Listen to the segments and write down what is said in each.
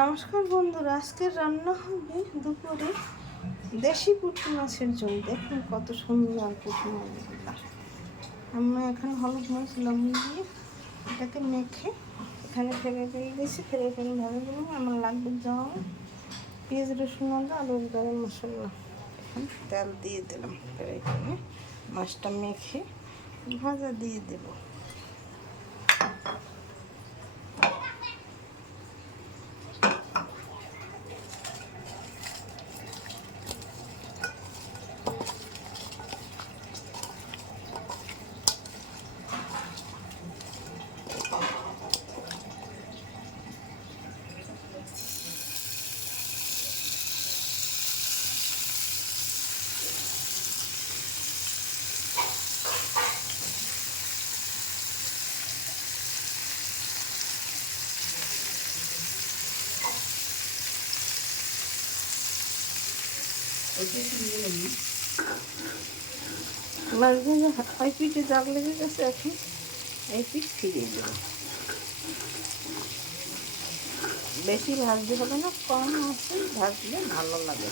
নমস্কার বন্ধুরা, আজকে রান্না হবে দুপুরে দেশি পুঁটি মাছের ঝোল। দেখুন কত সুন্দর পুঁটি মাছগুলো। আমি এখন হলুদ মাছ লবণ দিয়ে এটাকে মেখে এখানে ফেলে দিয়েছি। ফেলে ভালো দিলাম। আমার লাগবে জল, পেঁয়াজ, রসুন, আদা আর গরম মশলা। এখন তেল দিয়ে দিলাম। এখানে মাছটা মেখে ভাজা দিয়ে দেবো। মাছগুলো ওই পিঠে দাগ লেগে গেছে, এখন এই পিঠ ফিরিয়ে দেব। বেশি ভাজতে হবে না, কম আছে ভাজলে ভালো লাগে।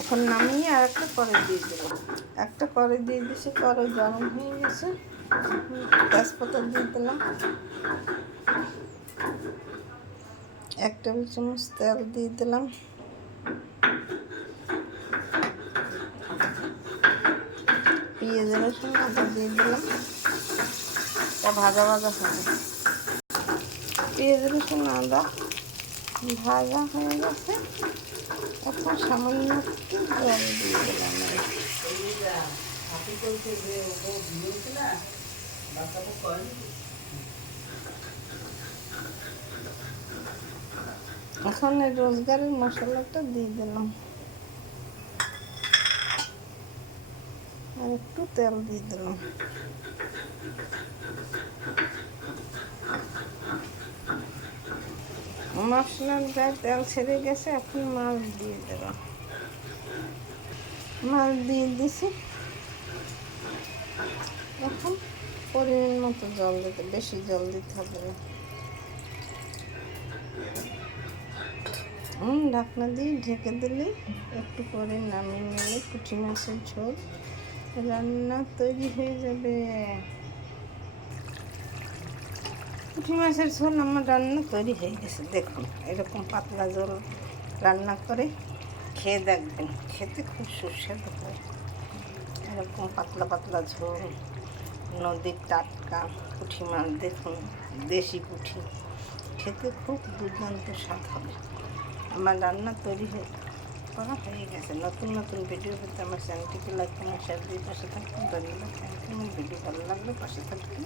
এখন নামিয়ে আর একটা কড়াই দিয়ে দেবো। একটা কড়াই দিয়ে দিয়েছি, কড়াই গরম হয়ে গেছে। তেজপাতা দিয়ে দিলাম, 1 টেবিল চামচ তেল দিয়ে দিলাম, পেঁয়াজ রসুন আদা দিয়ে দিলাম। এটা ভাজা ভাজা হবে। পেঁয়াজ রসুন আদা ভাজা হয়ে গেছে। এখন সামান্য একটু জল দিয়ে দিলাম। এখন এই রোজগারের মশলাটা দিয়ে দিলাম আর একটু তেল দিয়ে দিলাম। মশলার গায়ে তেল ছেড়ে গেছে। এখন মাছ দিয়ে দিলাম। মাছ দিয়ে দিছি। এখন পরিমাণ মতো জল দিতে, বেশি জল দিতে হবে না। ঢাকনা দিয়ে ঢেকে দিলে একটু পরে নামিয়ে নিলে পুঁটি মাছের ঝোল রান্না তৈরি হয়ে যাবে। পুঁটি মাছের ঝোল আমার রান্না তৈরি হয়ে গেছে। দেখুন, এরকম পাতলা ঝোল রান্না করে খেয়ে দেখবেন, খেতে খুব সুস্বাদু হয়। এরকম পাতলা পাতলা ঝোল, নদীর টাটকা পুঁটি মাছ, দেখুন দেশি পুঁটি, খেতে খুব দুর্দান্ত স্বাদ হবে। আমার রান্না তৈরি করা হয়ে গেছে। নতুন নতুন ভিডিও পেতে আমার চ্যানেলটিকে লাইক, কমেন্ট, শেয়ার দিয়ে পাশে থাকবেন। ধন্যবাদ। Thank you. আমার ভিডিও ভালো লাগলে পাশে থাকবেন।